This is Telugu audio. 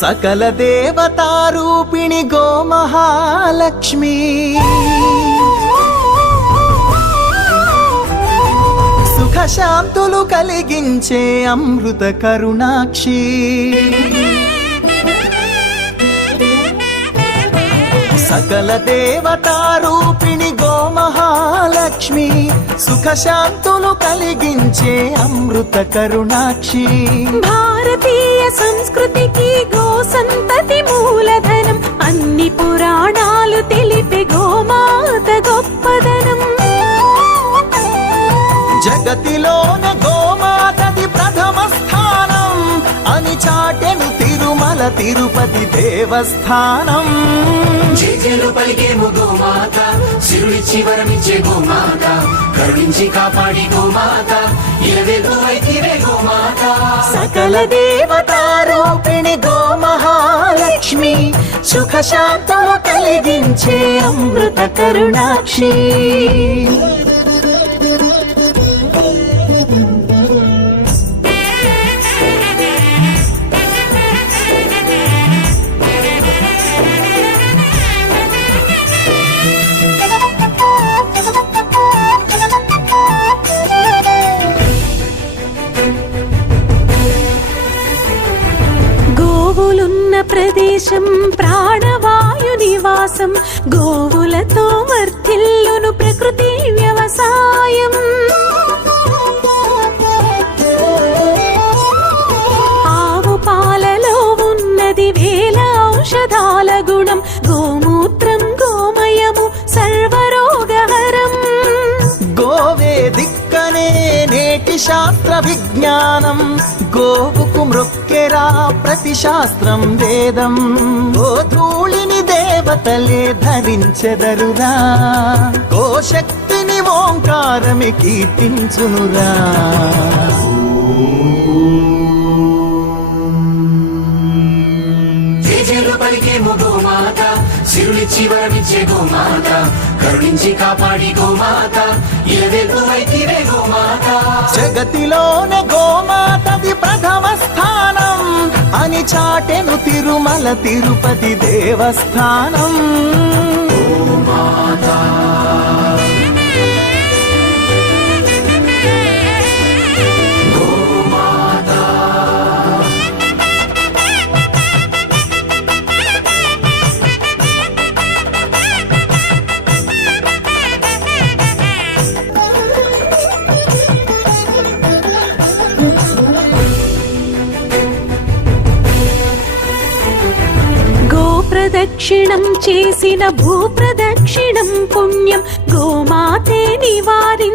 सकल देवतारूपिणि गोमहालक्ष्मी सुख शांतुलु कलिगिंचे अमृत करुणाक्षी सकल देवतारूपिणि गोमहालक्ष्मी सुख शांतुलु कलिगिंचे अमृत करुणाक्षी भारतीय संस्कृतिकी गो संतति मूलधनं अन्नि पुराणालु तेलिपे गोमात गोप्पदनं जगतिलोने गोमातदि प्रथम स्थानं अनि चाटेनु तिरुमल तिरुपति देवस्थानं జేజేలు పలికేము గోమాత సిరులిచ్చి వరమిచ్చే గోమాత కరుణించి కాపాడి గోమాత ఇలవేలు వైతివే గోమాత सकल देवतारूपिणि गोमहालक्ष्मी सुख शांतुलु कलिगिंचे अमृत करुणाक्षी గోవులున్న ప్రదేశం ప్రాణవాయు నివాసం గోవులతో వర్ధిల్లును ప్రకృతి వ్యవసాయం ఆవు పాలలో ఉన్నది వేల ఔషధాల గుణం గోమూత్రం గోమయము సర్వరోగహరం गोवे दिक्कने नेटि शास्त्र विज्ञानं गोवुकु मृक्केरा प्रति शास्त्रं वेदं गोधूळिनि देवतले धरिंచెదరురా गोशक्तिनि ओंकारमे कीर्तिंచునురా జేజేలు పలికేము గోమాత సిరులిచ్చి వరమిచ్చే గోమాత కరుణించి కాపాడి గోమాత ఇలవేలు వైతివే గోమాత జగతిలోనే గోమాతది ప్రథమ స్థానం అని చాటెను తిరుమల తిరుపతి దేవస్థానం గోమాత ప్రదక్షిణం చేసిన భూప్రదక్షిణం పుణ్యం గోమాతే నివారి